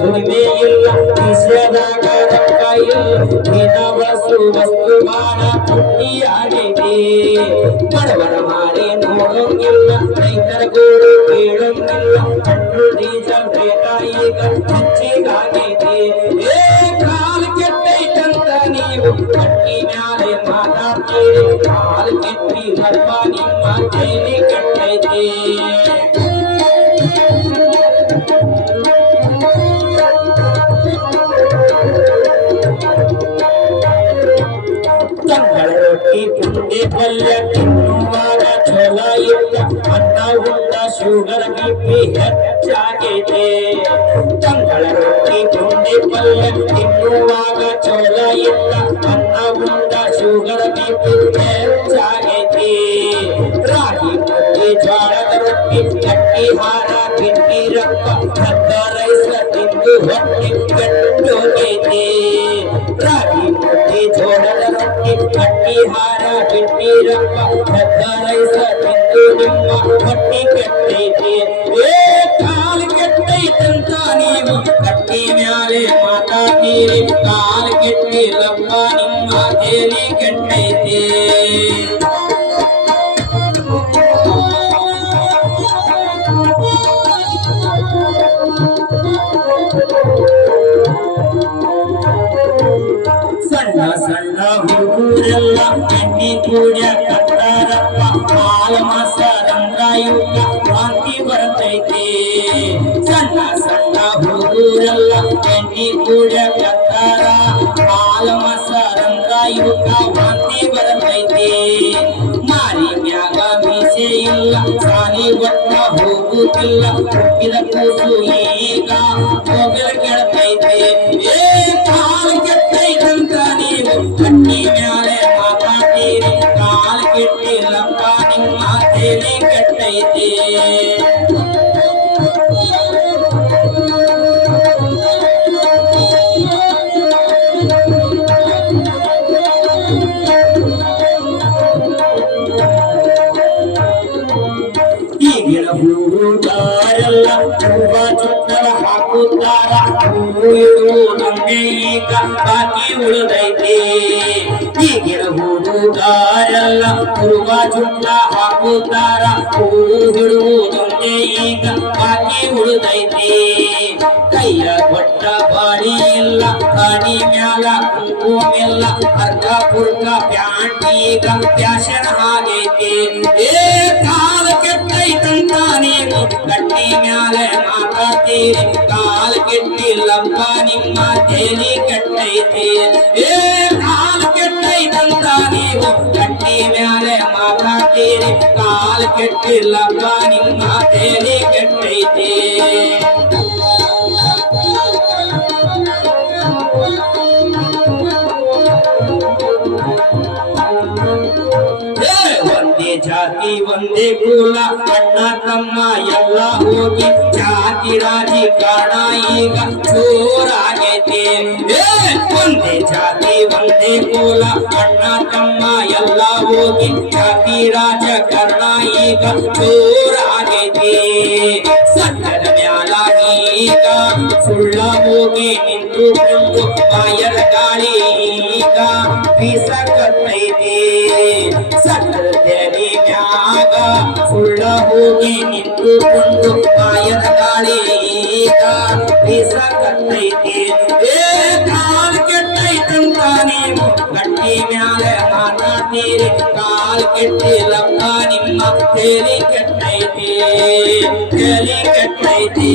ದುಡಿಮೆ ಇಲ್ಲ ಕಿಸೆದಾಗ ರೊಕ್ಕ ಇಲ್ಲ ದಿನ ವಸ್ತು ಬಾಳ ತುಟ್ಟಿ ಆಗೈತಿ ಬಡವರ ಮಾರಿ ನೋಡೋಂಗಿಲ್ಲ ರೈತರ ಗೋಳು ಕೇಳೋಂಗಿಲ್ಲ ಪೆಟ್ರೋಲ್ ಡೀಸೆಲ್ ರೇಟ ಈಗ ಹೆಚ್ಚಿಗಾಗೈತಿ ಕಾಲ ಕೆಟ್ಟೈತಂತ ನೀವು ಕಟ್ಟಿ ಮ್ಯಾಲೆ ಮಾತಾಡ್ತೀರಿ ಕಾಲ ಕೆಟ್ಟಿಲ್ಲಪ್ಪ ನಿಮ್ಮ ತೇಲಿ ಕೆಟ್ಟೈತಿ ಪುಂಡಿ ಪಲ್ಯ ತಿನ್ನುವಾಗ ಛಲ ಇಲ್ಲ ಅನ್ನ ಉಂಡ ಶುಗರ್ ಬಿಪಿ ಹೆಚ್ಚಾಗಿದೆ ತಂಗಳ ರೊಟ್ಟಿ ಪುಂಡಿ ಪಲ್ಯ ತಿನ್ನುವಾಗ ಛಲ ಇಲ್ಲ ಅನ್ನ ಉಂಡ ಶುಗರ್ ಬಿಪಿ ಹೆಚ್ಚಾಗಿದೆ ರಾಗಿ ಮುದ್ದೆ ಜೋಳದ ರೊಟ್ಟಿ ಗಟ್ಟಿ ಹಾರ ಗಿಟ್ಟಿ ರಪ್ಪ ಹದ್ದ ರೈಸ ತಿಂದು ಹೊಟ್ಟೆ ಗಟ್ಟೋಗೈತೆ ರಾಗಿ ಮುದ್ದೆ ಜೋಳದ ರೊಟ್ಟಿ ಗಟ್ಟಿ ಹಾರ ಗಿಟ್ಟಿ ರಪ್ಪ ಹದ್ದ ರೈಸ ತಿಂದು ನಿಮ್ಮ ಹೊಟ್ಟೆ ಕೆಟ್ಟೈತೆ ಕಾಲ ಕೆಟ್ಟೈತಂತ ನೀವು ಕಟ್ಟಿ ಮ್ಯಾಲೆ ಮಾತಾಡ್ತೀರಿ ಕಾಲ ಕೆಟ್ಟಿಲ್ಲಪ್ಪ ನಿಮ್ಮ ತೇಲಿ ಕೆಟ್ಟೈತೆ ಸಣ್ಣ ಸಣ್ಣ ಹುಡುಗರೆಲ್ಲ ಎಣ್ಣಿ ಕೂಡ್ಯ ಕಟ್ಟಾರಪ್ಪ ಹಾಲ ಮಾಸ ರಂಧ್ರಾಯುಗ ವಾಂತಿ ಬರ್ತೈತಿ ಸಣ್ಣ ಸಣ್ಣ ಹುಡುಗರೆಲ್ಲ ಎಣ್ಣಿ ಕೂಡ್ಯ ಕಟ್ಟಾರ ಹಾಲ ಮಾಸ ರಂಧ್ರಾಯುಗ ವಾಂತಿ ಬರ್ತೈತಿ ಮಾರಿ ಮ್ಯಾಗ ಮೀಸೆ ಇಲ್ಲ ಸಾಲಿ ಒಟ್ಟ ಹೋಗುತ್ತಿಲ್ಲ ಹುಟ್ಟಿದ ಕೂಸು ಈಗ ಹೋಗಲು ಕೆಡ್ತೈತೆ ಕಾಲ ಕೆಟ್ಟೈತಂತ ನೀವು ಕಟ್ಟಿ ಮ್ಯಾಲೆ ಮಾತಾಡ್ತೀರಿ ಕಾಲ ಕೆಟ್ಟಿಲ್ಲಪ್ಪ ನಿಮ್ಮ ತೇಲಿ ಕೆಟ್ಟೈತಿ ಈಗಿನ ಹುಡುಗರೆಲ್ಲ ಹೂವ ಚುಕ್ಕಲ ಹಾಕುತ್ತಾರ ಹೂವು ಇಡುವುದಂಗೆ ಈಗ ಬಾಕಿ ಉಳಿದೈತಿ ಈಗಿನ ಹುಡುಗರೆಲ್ಲ ಹೂವ ಚುಕ್ಕ ಹಾಕುತ್ತಾರ ಹೂವು ಇಡುವುದಂಗೆ ಈಗ ಬಾಕಿ ಉಳಿದೈತಿ ಕೈಯ ಕೊಟ್ಟ ಬಾಡಿ ಇಲ್ಲ ಬಾಡಿ ಮ್ಯಾಲ ಕುಂಕುಮೆಲ್ಲ ಅರ್ಧ ಪುರ್ಕ ಪ್ಯಾಂಟ್ ಈಗ ಫ್ಯಾಷನ್ ಆಗೈತಿ ಕಾಲ ಕೆಟ್ಟೈತಂತ ನೀವು ಗಟ್ಟಿ ಮ್ಯಾಲೆ ಮಾತಾಡ್ತೀರಿ ಕಾಲ ಕೆಟ್ಟಿಲ್ಲಪ್ಪ ನಿಮ್ಮ ತೇಲಿ ಕೆಟ್ಟೈತಿ ಕಾಲ ಕೆಟ್ಟೈತಂತ ನೀವು ಗಟ್ಟಿ ಮ್ಯಾಲೆ ಮಾತಾಡ್ತೀರಿ ಕಾಲ ಕೆಟ್ಟಿಲ್ಲಪ್ಪ ನಿಮ್ಮ ತೇಲಿ ಕೆಟ್ಟೈತಿ ಒಂದೇ ಜಾತಿ ಒಂದೇ ಕುಲ ಅಣ್ಣ ತಮ್ಮ ಎಲ್ಲ ಹೋಗಿ ಜಾತಿ ರಾಜಕಾರಣ ಈಗ ಜೋರಾಗೈತೆ ಒಂದೇ ಜಾತಿ ಒಂದೇ ಕುಲ ಅಣ್ಣ ತಮ್ಮ ಎಲ್ಲ ಹೋಗಿ ಜಾತಿ ರಾಜಕಾರಣ ಈಗ ಜೋರಾಗೈತೆ ಸತ್ಯದ ಮ್ಯಾಲ ಈಗ ಸುಳ್ಳ ಹೋಗಿ ನಿಂತುಕೊಂಡು ಬಾಯರ ಗಾಳಿ ಈಗ ಬೀಸಕತ್ತೈತೆ ಸತ್ಯದಲ್ಲಿ ಮ್ಯಾಗ ಸುಳ್ಳ ಹೋಗಿ ನಿಂತುಕೊಂಡು ಬಾಯರ ಗಾಳಿ ಈಗ ಬೀಸಕತ್ತೈತೆ ಕಾಲ ಕೆಟ್ಟೈತಂತ ನೀವು ಗಟ್ಟಿ ಮ್ಯಾಲೆ ಮಾತಾಡ್ತೀರಿ ಕಾಲ ಕೆಟ್ಟಿಲ್ಲಪ್ಪ ನಿಮ್ಮ ತೇಲಿ ಕೆಟ್ಟೈತಿ ತೇಲಿ ಕೆಟ್ಟೈತಿ